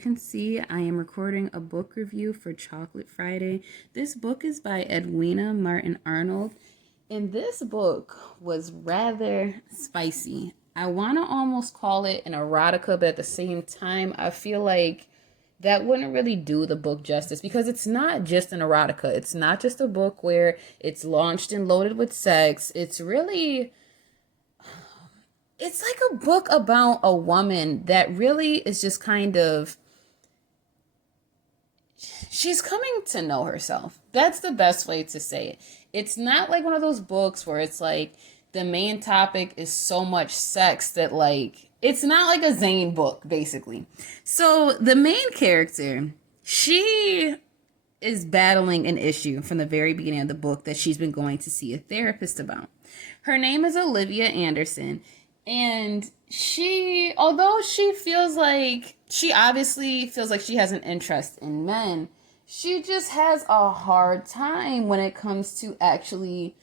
You can see I am recording a book review for Chocolate Friday. This book is by Edwina Martin-Arnold, and this book was rather spicy. I want to almost call it an erotica, but at the same time, I feel like that wouldn't really do the book justice because it's not just an erotica. It's not just a book where it's launched and loaded with sex. It's like a book about a woman that really is just kind of, she's coming to know herself. That's the best way to say it. It's not like one of those books where it's like the main topic is so much sex that it's not like a Zane book, basically. So the main character, she is battling an issue from the very beginning of the book that she's been going to see a therapist about. Her name is Olivia Anderson. And although she obviously feels like she has an interest in men, she just has a hard time when it comes to actually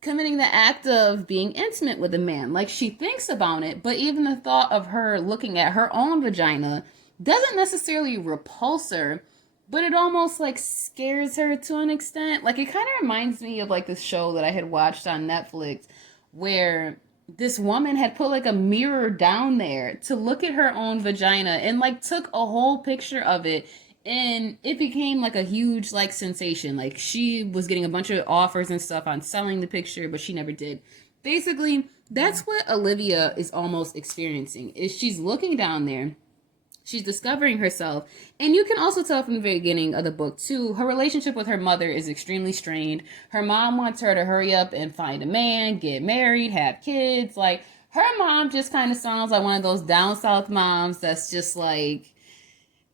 committing the act of being intimate with a man. Like, she thinks about it, but even the thought of her looking at her own vagina doesn't necessarily repulse her, but it almost scares her to an extent. Like, it kind of reminds me of this show that I had watched on Netflix where this woman had put a mirror down there to look at her own vagina and took a whole picture of it, and it became a huge sensation. She was getting a bunch of offers and stuff on selling the picture, but she never did. Basically, that's what Olivia is almost experiencing, is she's looking down there. She's discovering herself. And you can also tell from the very beginning of the book, too, her relationship with her mother is extremely strained. Her mom wants her to hurry up and find a man, get married, have kids. Her mom just kind of sounds like one of those down south moms that's just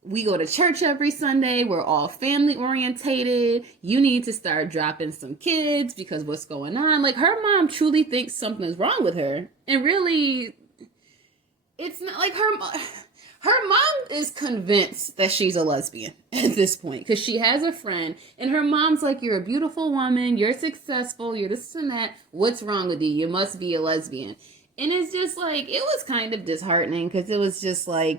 we go to church every Sunday. We're all family orientated. You need to start dropping some kids because what's going on? Her mom truly thinks something is wrong with her. And really, it's not her mom is convinced that she's a lesbian at this point because she has a friend and her mom's like, you're a beautiful woman, you're successful, you're this and that. What's wrong with you? You must be a lesbian. And it's just it was kind of disheartening because it was just her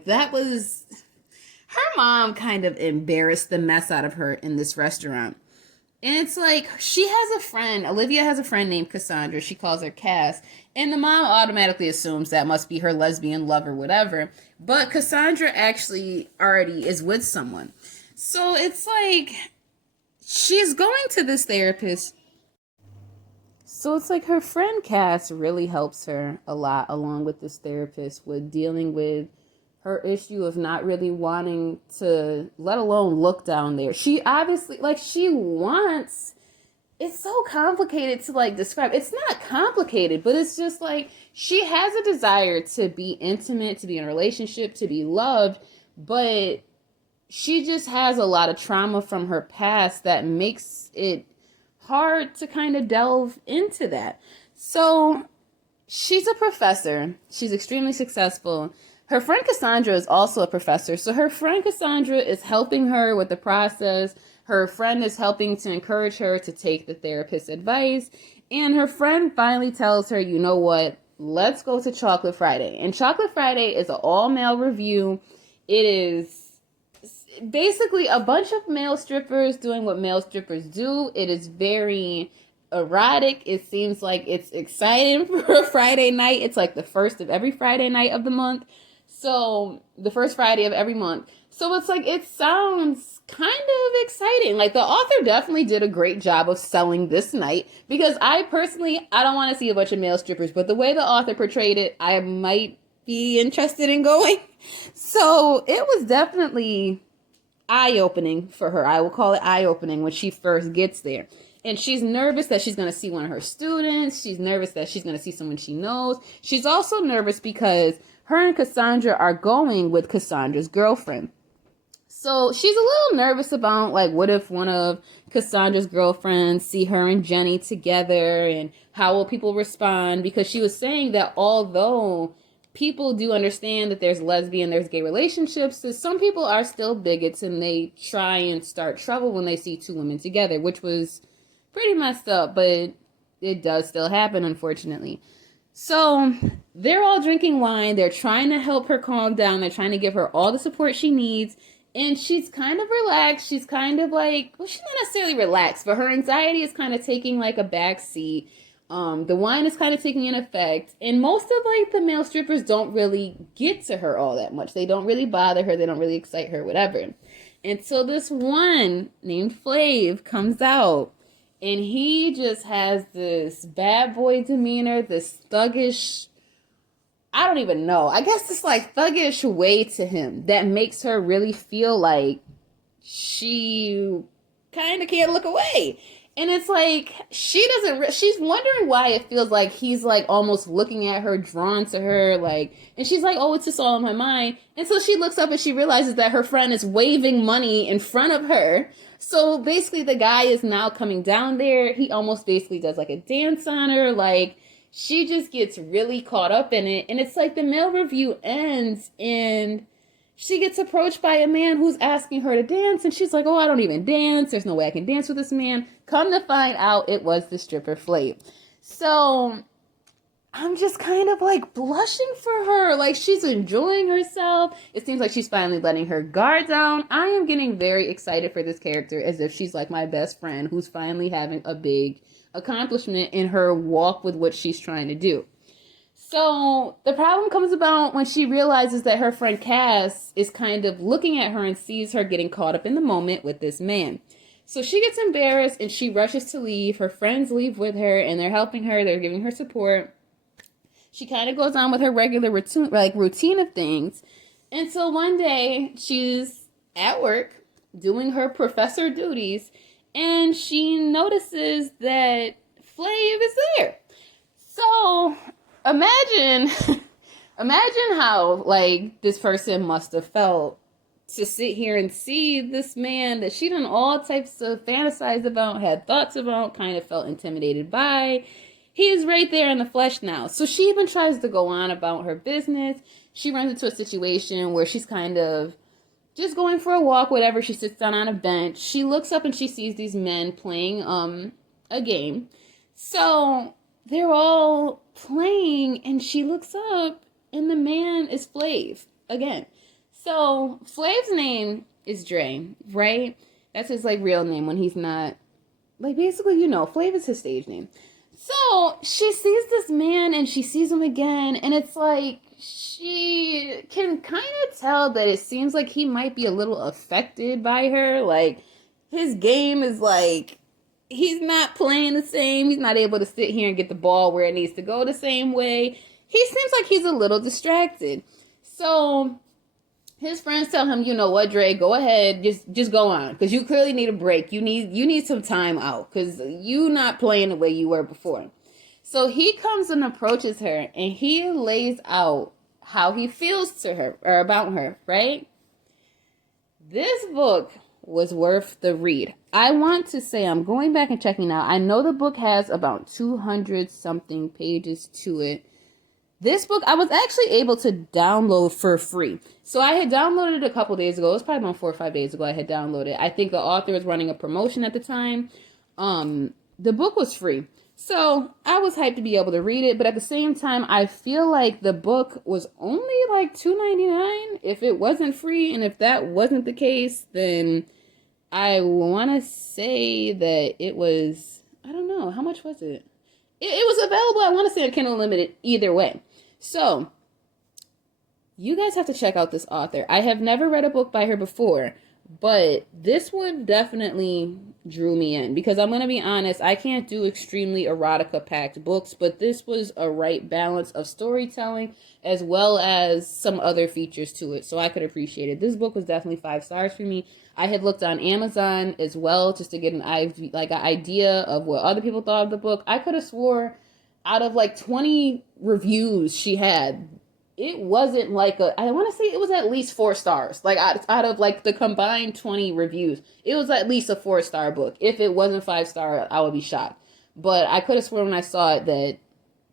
mom kind of embarrassed the mess out of her in this restaurant. And it's she has a friend, Olivia has a friend named Cassandra. She calls her Cass. And the mom automatically assumes that must be her lesbian lover, whatever. But Cassandra actually already is with someone. So it's she's going to this therapist. So it's her friend Cass really helps her a lot along with this therapist with dealing with her issue of not really wanting to, let alone look down there. She obviously, she wants, it's so complicated to describe. It's not complicated, but it's just she has a desire to be intimate, to be in a relationship, to be loved, but she just has a lot of trauma from her past that makes it hard to kind of delve into that. So she's a professor. She's extremely successful. Her friend Cassandra is also a professor. So her friend Cassandra is helping her with the process. Her friend is helping to encourage her to take the therapist's advice. And her friend finally tells her, you know what? Let's go to Chocolate Friday. And Chocolate Friday is an all-male review. It is basically a bunch of male strippers doing what male strippers do. It is very erotic. It seems like it's exciting for a Friday night. It's the first of every Friday night of the month. So the first Friday of every month. So it's it sounds kind of exciting. The author definitely did a great job of selling this night because I don't want to see a bunch of male strippers, but the way the author portrayed it, I might be interested in going. So it was definitely eye-opening for her. I will call it eye-opening when she first gets there. And she's nervous that she's going to see one of her students. She's nervous that she's going to see someone she knows. She's also nervous because her and Cassandra are going with Cassandra's girlfriend. So she's a little nervous about what if one of Cassandra's girlfriends see her and Jenny together and how will people respond? Because she was saying that although people do understand that there's lesbian, there's gay relationships, that some people are still bigots and they try and start trouble when they see two women together, which was pretty messed up, but it does still happen, unfortunately. So they're all drinking wine. They're trying to help her calm down. They're trying to give her all the support she needs. And she's kind of relaxed. She's kind of like, well, she's not necessarily relaxed, but her anxiety is kind of taking like a back seat. The wine is kind of taking an effect. And most of like the male strippers don't really get to her all that much. They don't really bother her. They don't really excite her, whatever. And so this one named Flav comes out. And he just has this bad boy demeanor, this thuggish, I don't even know. I guess this like thuggish way to him that makes her really feel like she kind of can't look away. And it's like, she's wondering why it feels like he's like almost looking at her, drawn to her, like, and she's like, oh, it's just all in my mind. And so she looks up and she realizes that her friend is waving money in front of her. So basically the guy is now coming down there. He almost basically does like a dance on her. Like, she just gets really caught up in it. And it's like the male review ends and she gets approached by a man who's asking her to dance. And she's like, oh, I don't even dance. There's no way I can dance with this man. Come to find out it was the stripper Flav. So I'm just kind of like blushing for her. Like, she's enjoying herself. It seems like she's finally letting her guard down. I am getting very excited for this character as if she's like my best friend who's finally having a big accomplishment in her walk with what she's trying to do. So the problem comes about when she realizes that her friend Cass is kind of looking at her and sees her getting caught up in the moment with this man. So she gets embarrassed and she rushes to leave. Her friends leave with her and they're helping her. They're giving her support. She kind of goes on with her regular routine of things. And so one day she's at work doing her professor duties and she notices that Flav is there. So imagine how like this person must have felt to sit here and see this man that she done all types of fantasized about, had thoughts about, kind of felt intimidated by. He is right there in the flesh now. So she even tries to go on about her business. She runs into a situation where she's kind of just going for a walk, whatever. She sits down on a bench. She looks up and she sees these men playing a game. So they're all playing and she looks up and the man is Flav again. So Flav's name is Dre, right? That's his like real name when he's not, like, basically, you know, Flav is his stage name. So she sees this man and she sees him again and it's like she can kind of tell that it seems like he might be a little affected by her. Like, his game is like, he's not playing the same. He's not able to sit here and get the ball where it needs to go the same way. He seems like he's a little distracted. So his friends tell him, you know what, Dre, go ahead, just go on, because you clearly need a break. You need some time out, because you not playing the way you were before. So he comes and approaches her, and he lays out how he feels to her, or about her, right? This book was worth the read. I want to say, I'm going back and checking now. I know the book has about 200 something pages to it. This book, I was actually able to download for free. So I had downloaded it a couple days ago. It was probably about 4 or 5 days ago I had downloaded it. I think the author was running a promotion at the time. The book was free. So I was hyped to be able to read it. But at the same time, I feel like the book was only like $2.99 if it wasn't free. And if that wasn't the case, then I want to say that it was, I don't know, how much was it? It was available, I want to say, on Kindle Unlimited either way. So, you guys have to check out this author. I have never read a book by her before, but this one definitely drew me in. Because I'm going to be honest, I can't do extremely erotica-packed books, but this was a right balance of storytelling as well as some other features to it, so I could appreciate it. This book was definitely 5 stars for me. I had looked on Amazon as well just to get an idea of what other people thought of the book. I could have swore out of like 20 reviews she had, it wasn't like I want to say it was at least 4 stars. Like out of like the combined 20 reviews, it was at least a 4-star book. If it wasn't 5-star, I would be shocked. But I could have sworn when I saw it that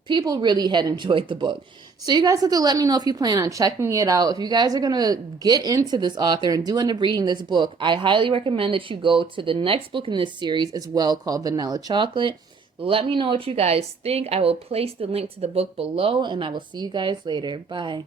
people really had enjoyed the book. So you guys have to let me know if you plan on checking it out. If you guys are going to get into this author and do end up reading this book, I highly recommend that you go to the next book in this series as well, called Vanilla Chocolate, Let me know what you guys think. I will place the link to the book below, and I will see you guys later. Bye.